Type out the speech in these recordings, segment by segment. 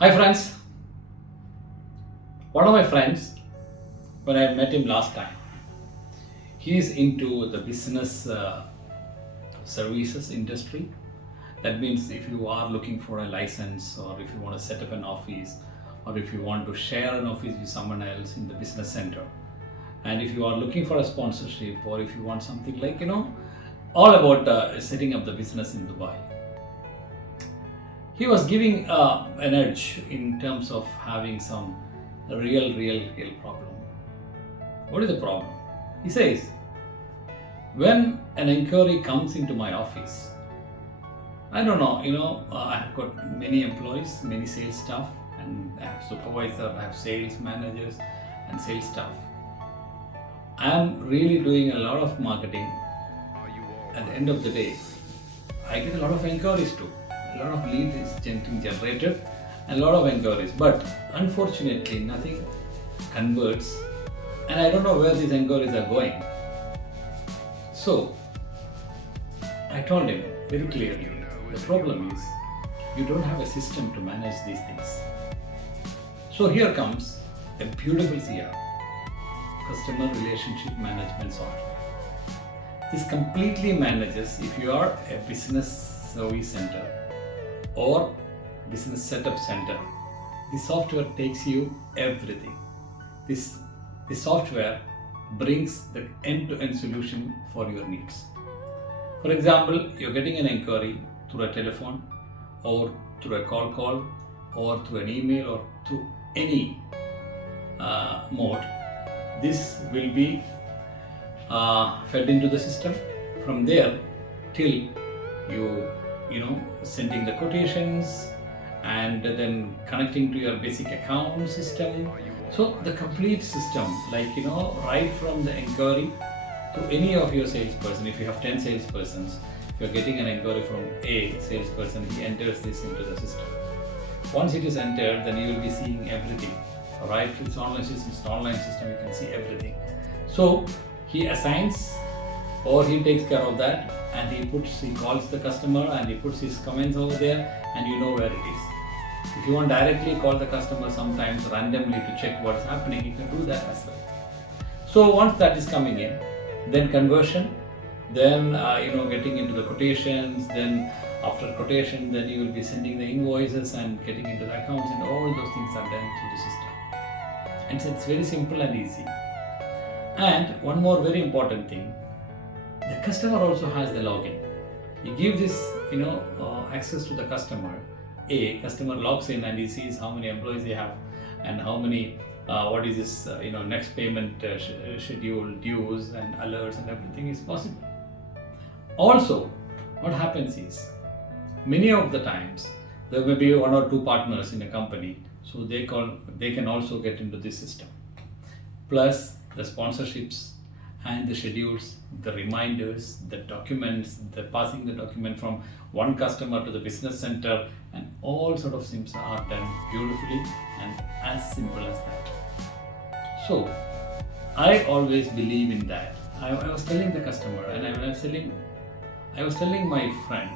Hi friends, one of my friends, when I met him last time, he is into the business services industry. That means if you are looking for a license, or if you want to set up an office, or if you want to share an office with someone else in the business center, and if you are looking for a sponsorship, or if you want something like, all about setting up the business in Dubai, he was giving an edge in terms of having some real problem. What is the problem? He says, when an inquiry comes into my office, I don't know, I have got many employees, many sales staff, and I have supervisor, I have sales managers and sales staff. I am really doing a lot of marketing. At the end of the day, I get a lot of inquiries too. A lot of leads is getting generated, a lot of inquiries, but unfortunately nothing converts, and I don't know where these inquiries are going. So I told him very clearly, the problem is you don't have a system to manage these things. So here comes a beautiful CRM, Customer Relationship Management Software. This completely manages, if you are a business service center or business setup center, the software takes you everything. This software brings the end-to-end solution for your needs. For example, you're getting an inquiry through a telephone, or through a call, or through an email, or through any mode. This will be fed into the system. From there till sending the quotations, and then connecting to your basic account system. So the complete system, like right from the inquiry to any of your salesperson. If you have 10 salespersons, if you're getting an inquiry from a salesperson, he enters this into the system. Once it is entered, then you will be seeing everything. Right, it's online system, you can see everything. So he assigns, or he takes care of that, and he calls the customer and he puts his comments over there, and you know where it is. If you want directly call the customer sometimes randomly to check what's happening, you can do that as well. So once that is coming in, then conversion, then getting into the quotations, then after quotation, then you will be sending the invoices and getting into the accounts, and all those things are done through the system. And so it's very simple and easy. And one more very important thing, the customer also has the login. You give this access to the customer. Customer logs in and he sees how many employees they have, and how many what is this next payment schedule, dues and alerts, and everything is possible. Also, what happens is, many of the times there may be one or two partners in a company, so they can also get into this system. Plus the sponsorships and the schedules, the reminders, the documents, the passing the document from one customer to the business center, and all sort of things are done beautifully and as simple as that. So I always believe in that. I was telling the customer, and I was telling my friend,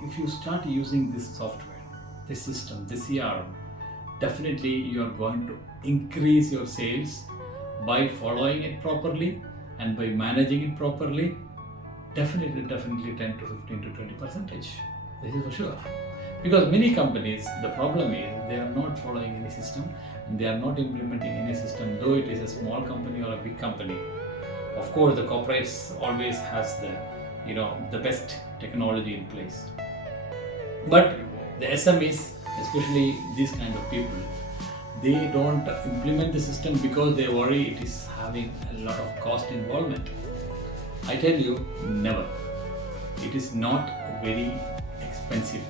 if you start using this software, this system, this CRM, definitely you are going to increase your sales by following it properly and by managing it properly. Definitely 10 to 15 to 20%. This is for sure. Because many companies, the problem is they are not following any system, and they are not implementing any system, though it is a small company or a big company. Of course, the corporates always has the best technology in place. But the SMEs, especially these kind of people, they don't implement the system because they worry it is having a lot of cost involvement. I tell you, never. It is not very expensive.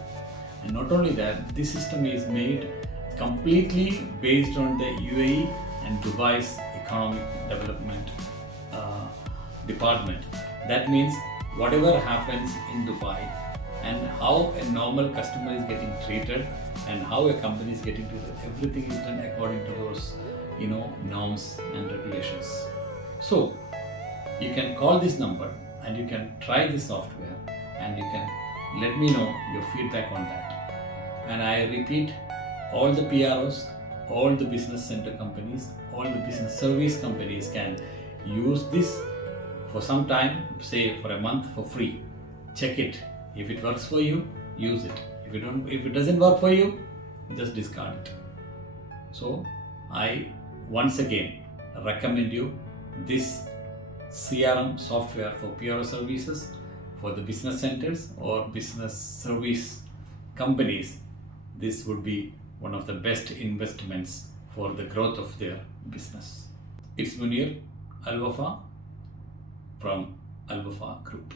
And not only that, this system is made completely based on the UAE and Dubai's economic development department. That means whatever happens in Dubai, and how a normal customer is getting treated, and how a company is getting treated, everything is done according to those norms and regulations. So you can call this number and you can try this software, and you can let me know your feedback on that. And I repeat, all the PROs, all the business center companies, all the business service companies can use this for some time, say for a month for free. Check it. If it works for you, use it. If it doesn't work for you, just discard it. So I once again recommend you this CRM software for PRO services for the business centers or business service companies. This would be one of the best investments for the growth of their business. It's Munir Alwafaa from Alwafaa Group.